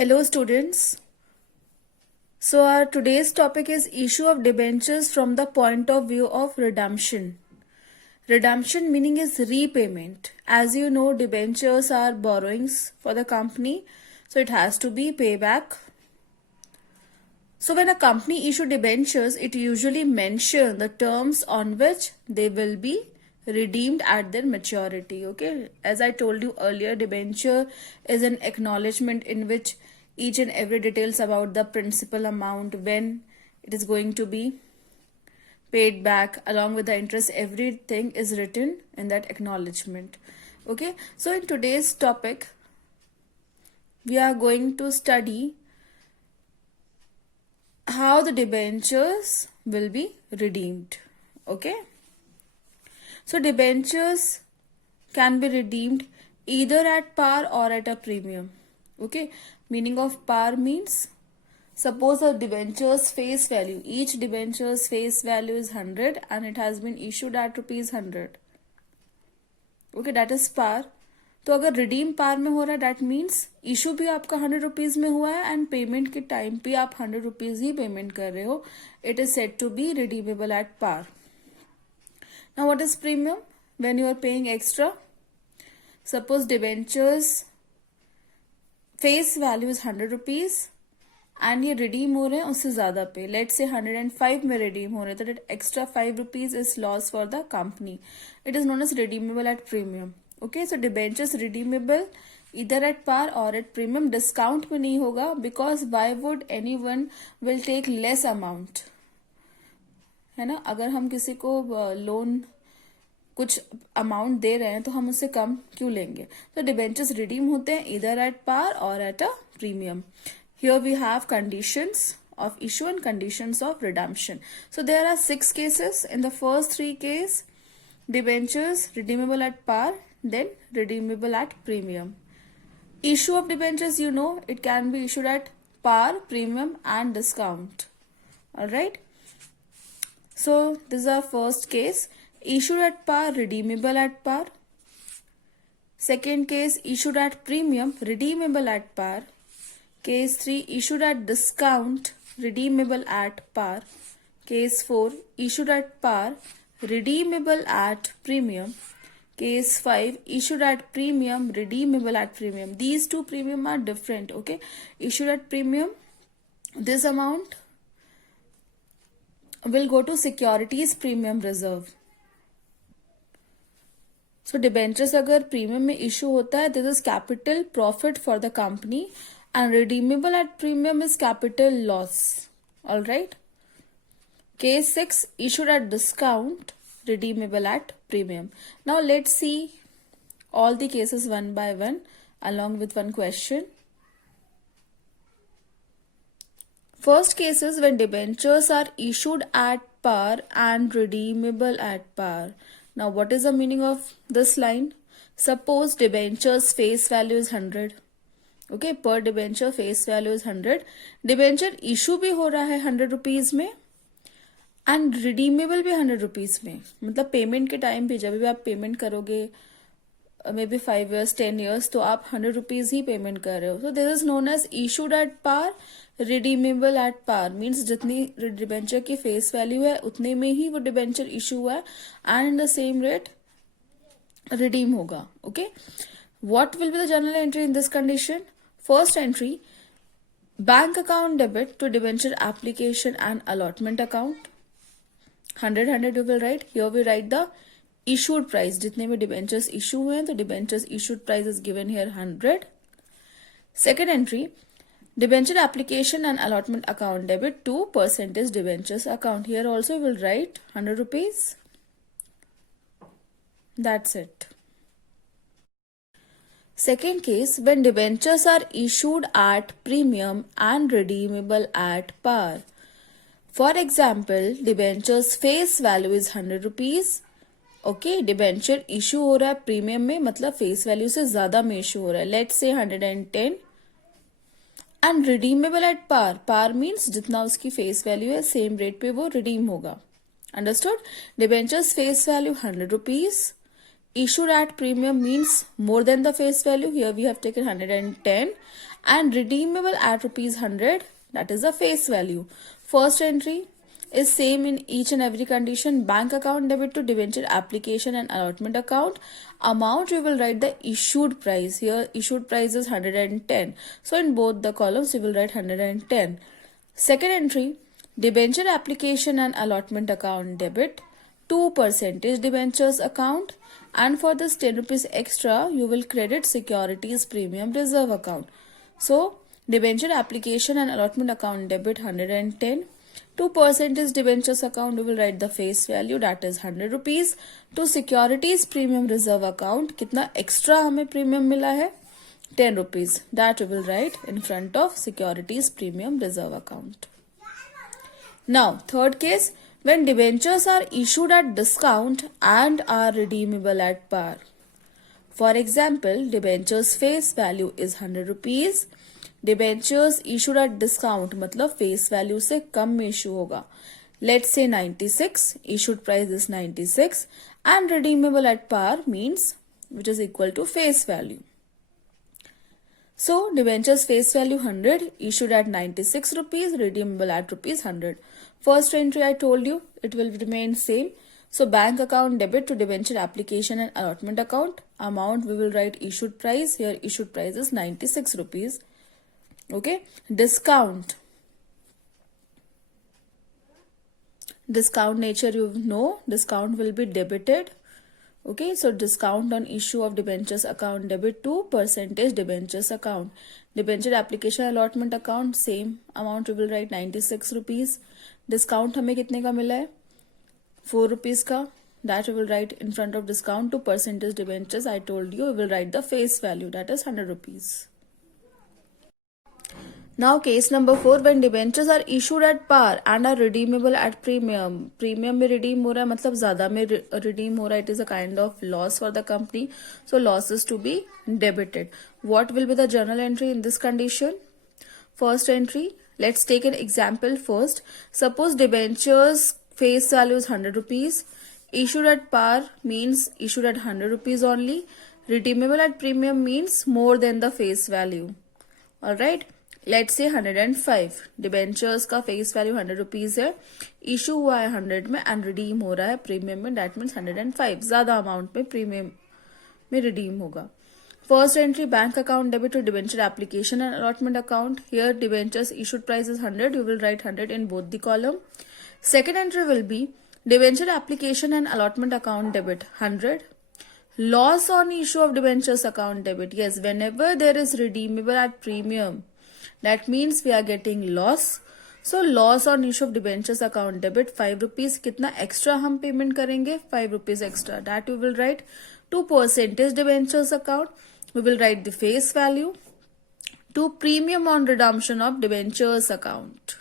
Hello students. So our today's topic is issue of debentures from the point of view of redemption. Redemption meaning is repayment. As you know, debentures are borrowings for the company, so it has to be payback. So when a company issue debentures, it usually mentions the terms on which they will be redeemed at their maturity. Okay, as I told you earlier, debenture is an acknowledgement in which each and every details about the principal amount, when it is going to be paid back, along with the interest, everything is written in that acknowledgement. Okay, so in today's topic we are going to study how the debentures will be redeemed. Okay, so debentures can be redeemed either at par or at a premium. Okay, meaning of par means, suppose a debenture's face value, each debenture's face value is 100 and it has been issued at rupees 100. Okay, that is par. तो अगर redeem पार में हो रहा है, that means issue भी आपका 100 rupees में हुआ है एंड पेमेंट के टाइम पे आप 100 रुपीज ही पेमेंट कर रहे हो. It is said to be redeemable at par. Now what is premium? When you are paying extra. Suppose debentures face value is 100 rupees and ये रिडीम हो रहे हैं उससे ज्यादा पे, लेट से 105 में रिडीम हो रहे हैं, तो that extra 5 rupees is loss for the company. It is known as redeemable at premium. Okay, so debentures redeemable either at par or at premium. Discount में नहीं होगा, because why would anyone will take less amount, है ना. अगर हम किसी को loan कुछ अमाउंट दे रहे हैं तो हम उससे कम क्यों लेंगे. तो डिबेंचर्स रिडीम होते हैं either at par or at a premium. Here we have conditions of issue and conditions of redemption. So there are 6 cases. In the first 3 cases, debentures redeemable at par, then redeemable at premium. Issue of debentures, you know, it can be issued at par, premium and discount. Alright. So this is our first case. Issued at par, redeemable at par. Second case, issued at premium, redeemable at par. Case 3, issued at discount, redeemable at par. Case 4, issued at par, redeemable at premium. Case 5, issued at premium, redeemable at premium. These two premium are different. Okay, issued at premium, this amount will go to securities premium reserve. So debentures अगर premium में issue होता है, this is capital profit for the company, and redeemable at premium is capital loss. All right. Case 6, issued at discount, redeemable at premium. Now let's see all the cases one by one along with one question. First case is when debentures are issued at par and redeemable at par. Now what is the meaning of this line? Suppose debentures face value is 100. Okay, per debenture face value is 100. Debenture issue भी हो रहा है 100 rupees में and redeemable भी 100 rupees में. मतलब payment के time पे जब भी आप पेमेंट करोगे, मे बी 5 years 10 years, तो आप 100 रुपीज ही पेमेंट कर रहे हो. So this is known as issued at par, redeemable at par. Means जितनी डिबेंचर की फेस वैल्यू है उतने में ही वो डिबेंचर इशू हुआ है and in the same rate redeem होगा. Okay, what will be the journal entry in this condition? First entry, bank account debit to debenture application and allotment account. 100 you will write. Here we write the issued price. जितने में debentures issue हुए हैं तो debentures issued price is given here 100. Second entry, debenture application and allotment account debit to percentage debentures account. Here also we will write 100 rupees. That's it. Second case, when debentures are issued at premium and redeemable at par. For example, debentures face value is 100 rupees. Okay, debenture issue हो रहा है premium में, मतलब face value से ज्यादा में issue हो रहा है. Let's say 110 and redeemable at par. Par means जितना उसकी फेस वैल्यू है सेम रेट पे वो रिडीम होगा. Understood? Debentures face value 100 rupees, issued at premium means more than the face value. Here we have taken 110 and redeemable at rupees 100, that is the face value. First entry is same in each and every condition. Bank account debit to debenture application and allotment account. Amount we will write the issued price. Here issued price is 110. So in both the columns we will write 110. Second entry, debenture application and allotment account debit to percentage debentures account, and for this 10 rupees extra you will credit securities premium reserve account. So debenture application and allotment account debit 110. To percentage debentures account we will write the face value, that is 100 rupees. To securities premium reserve account कितना extra हमें premium मिला है 10 rupees, that we will write in front of securities premium reserve account. Now third case, when debentures are issued at discount and are redeemable at par. For example, debentures face value is 100 rupees. Debentures issued at discount मतलब face value से कम में issue होगा. Let's say 96, issued price is 96 and redeemable at par means which is equal to face value. So debentures face value 100, issued at 96 rupees, redeemable at rupees 100. First entry I told you it will remain same. So bank account debit to debenture application and allotment account. Amount we will write issued price. Here issued price is 96 rupees. Okay. Discount. Discount nature you know. Discount will be debited. Okay. So discount on issue of debentures account debit to percentage debentures account. Debenture application allotment account same amount we will write 96 rupees. Discount हमें कितने का मिला है 4 rupees का, that we will write in front of discount. To percentage debentures I told you we will write the face value, that is 100 rupees. Now case number 4, when debentures are issued at par and are redeemable at premium. Premium में redeem हो रहा है मतलब ज़्यादा में redeem हो रहा है. It is a kind of loss for the company. So loss is to be debited. What will be the journal entry in this condition? First entry, let's take an example first. Suppose debentures face value is 100 rupees. Issued at par means issued at 100 rupees only. Redeemable at premium means more than the face value. Alright. Let's say 105. Debentures का face value 100 rupees है. Issue हुआ है 100 में and redeem हो रहा है premium में, that means 105. ज़्यादा amount में premium में redeem होगा. First entry, bank account debit to debenture application and allotment account. Here debentures issued price is 100. You will write 100 in both the column. Second entry will be debenture application and allotment account debit 100. Loss on issue of debentures account debit. Yes, whenever there is redeemable at premium, that means we are getting loss. So loss on issue of debentures account debit 5 rupees. कितना extra हम payment करेंगे 5 rupees extra. That we will write. To percentage debentures account we will write the face value. To premium on redemption of debentures account.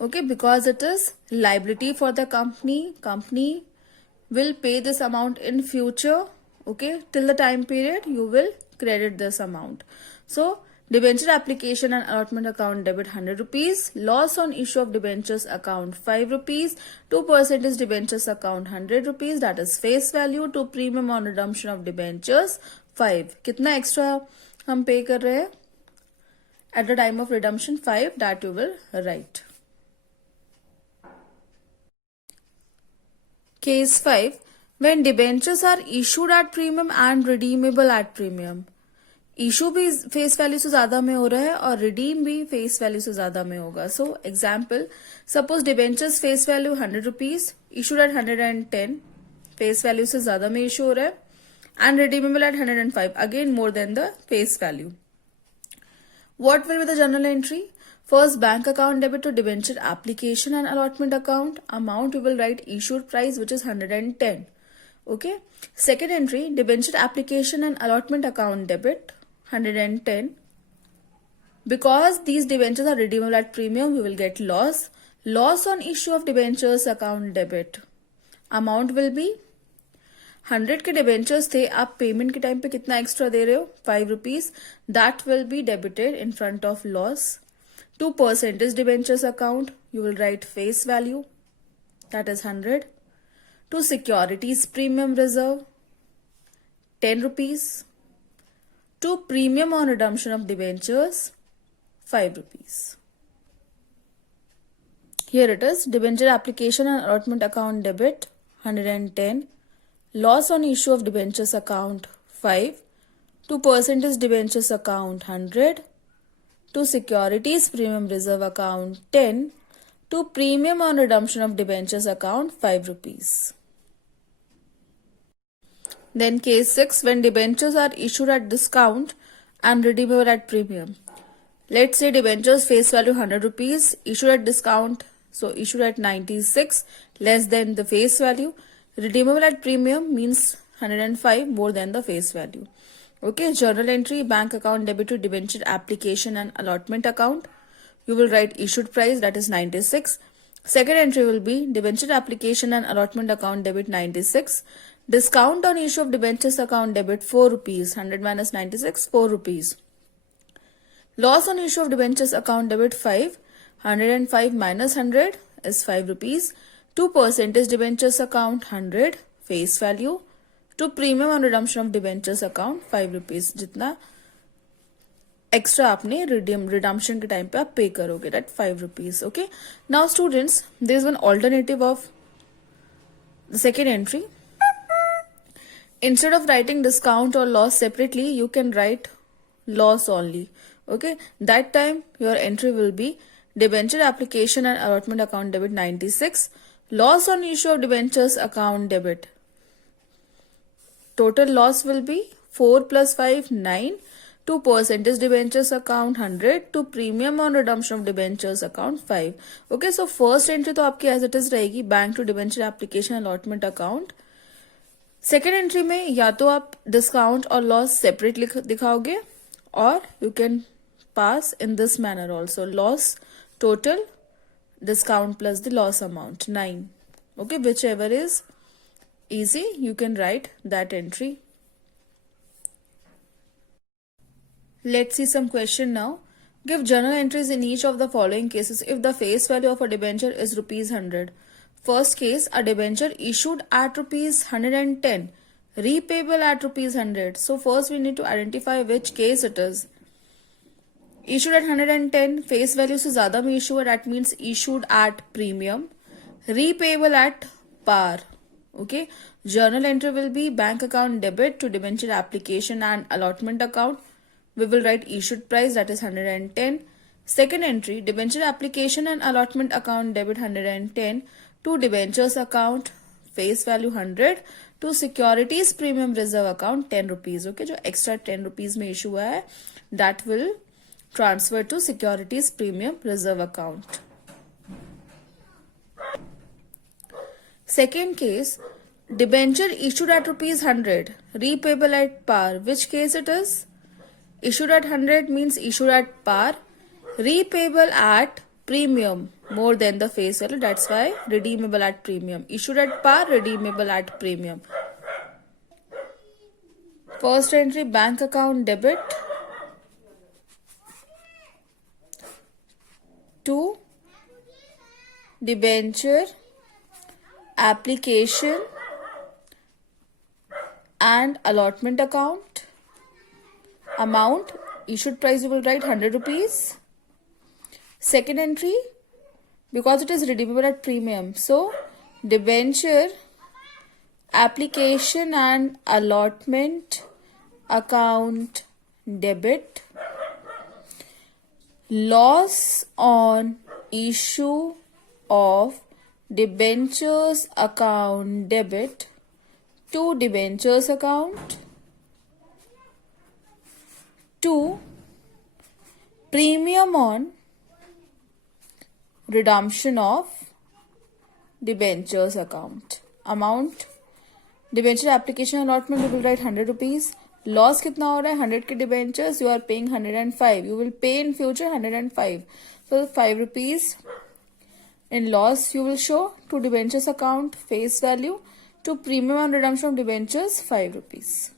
Okay, because it is liability for the company. Company will pay this amount in future. Okay, till the time period you will credit this amount. So debenture application and allotment account debit 100 rupees. Loss on issue of debentures account 5 rupees. To percentage debentures account 100 rupees, that is face value. To premium on redemption of debentures 5. कितना extra हम pay कर रहे हैं at the time of redemption 5, that you will write. Case 5, when debentures are issued at premium and redeemable at premium. Issue भी face value से ज्यादा में हो रहा है और रिडीम भी फेस वैल्यू से ज्यादा में होगा. So example, suppose debentures face value 100 rupees, issued at 110, face value से ज्यादा में इशू हो रहा है, and redeemable eight 105, again more than the face value. What will be the journal entry? First, bank account debit to debenture application and allotment account. Amount we will write issued price, which is 110. Okay. Second entry, debenture application and allotment account debit 110. Because these debentures are redeemable at premium, we will get loss. Loss on issue of debentures account debit. Amount will be 100 के debentures थे, आप payment के time पे कितना extra दे रहे हो 5 rupees, that will be debited in front of loss. To percentage debentures account you will write face value, that is 100. To securities premium reserve 10 rupees. To premium on redemption of debentures 5 rupees. Here it is. Debenture application and allotment account debit 110. Loss on issue of debentures account 5. To percentage debentures account 100. To securities premium reserve account 10. To premium on redemption of debentures account 5 rupees. Then case 6, when debentures are issued at discount and redeemable at premium. Let's say debentures face value 100 rupees, issued at discount, so issued at 96 less than the face value. Redeemable at premium means 105 more than the face value. Okay, journal entry, bank account debit to debenture application and allotment account. You will write issued price, that is 96. Second entry will be debenture application and allotment account debit 96. Discount on issue of debentures account debit 4 rupees. 100 minus 96, 4 rupees. Loss on issue of debentures account debit 5. 105 minus 100 is 5 rupees. To percentage debentures account 100 face value. To premium on redemption of debentures account 5 rupees. जितना extra आपने redemption के time पे आप pay करोगे, that 5 rupees. Okay, now students, there is one alternative of the second entry. Instead of writing discount or loss separately, you can write loss only. Okay, that time your entry will be debenture application and allotment account debit 96. Loss on issue of debentures account debit. Total loss will be 4 plus 5, 9. To percentage debentures account 100. To premium on redemption of debentures account 5. Okay, so first entry तो आपकी as it is रहेगी bank to debenture application allotment account. Second entry में या तो आप discount और loss separate दिखाओगे और you can pass in this manner also. Loss total discount plus the loss amount 9. Okay, which ever is easy, you can write that entry. Let's see some question now. Give journal entries in each of the following cases if the face value of a debenture is rupees 100. First case, a debenture issued at rupees 110, repayable at rupees 100. So first we need to identify which case it is. Issued at 110, face value से ज़्यादा में issue है, that means issued at premium. Repayable at par. Okay, journal entry will be bank account debit to debenture application and allotment account. We will write issued price, that is 110. Second entry, debenture application and allotment account debit 110. To debentures account face value 100. To securities premium reserve account 10 rupees. Okay, जो extra 10 rupees में issue हुआ है, that will transfer to securities premium reserve account. Second case, debenture issued at rupees 100, repayable at par. Which case it is? Issued at 100 means issued at par, repayable at premium more than the face value. That's why redeemable at premium. Issued at par, redeemable at premium. First entry, bank account debit to debenture application and allotment account. Amount, issued price you will write 100 rupees. Second entry, because it is redeemable at premium, so debenture application and allotment account debit. Loss on issue of debentures account debit to debentures account to premium on redemption of debentures account. Amount, debenture application allotment you will write 100 rupees. Loss कितना हो रहा है? 100 के debentures you are paying 105. You will pay in future 105. So 5 rupees in loss you will show. To debentures account face value. To premium on redemption of debentures 5 rupees.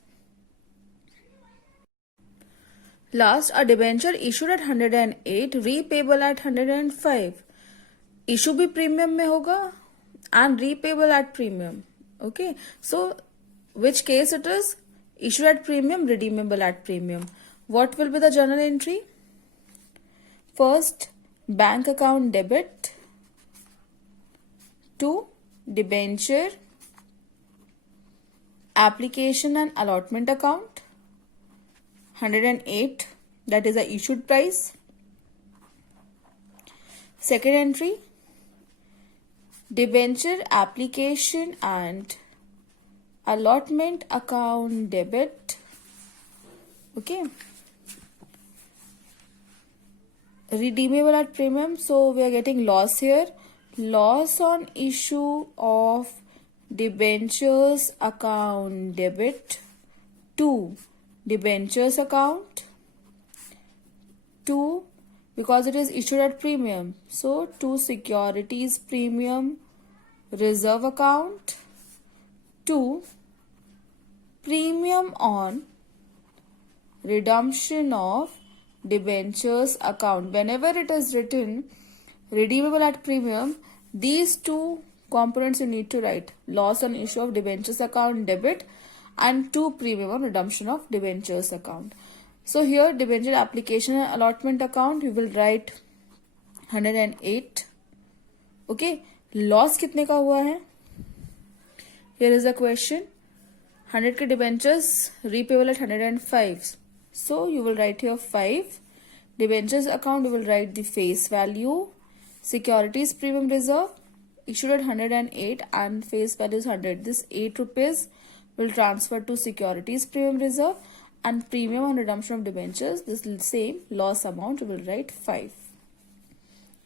Last, a debenture issued at 108, repayable at 105. Issue भी premium में होगा and repayable at premium. Okay, so which case it is? Issued at premium, redeemable at premium. What will be the journal entry? First, bank account debit to debenture application and allotment account 108, that is the issued price. Second entry, debenture application and allotment account debit. Okay, redeemable at premium, so we are getting loss here. Loss on issue of debentures account debit to debentures account to, because it is issued at premium, so to securities premium reserve account to premium on redemption of debentures account. Whenever it is written redeemable at premium, these two components you need to write: loss on issue of debentures account debit and to premium on redemption of debentures account. So here debenture application and allotment account you will write 108. Okay, loss कितने का हुआ है? Here is a question. 100 के debentures repayable at 105. So you will write here 5. Debentures account you will write the face value. Securities premium reserve issued at 108 and face value is 100. This 8 rupees will transfer to securities premium reserve, and premium on redemption of debentures, this same loss amount you will write 5.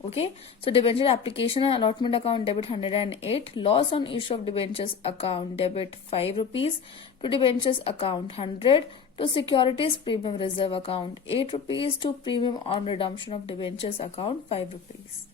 Okay, so debenture application and allotment account debit 108, loss on issue of debentures account debit 5 rupees, to debentures account 100, to securities premium reserve account 8 rupees, to premium on redemption of debentures account 5 rupees.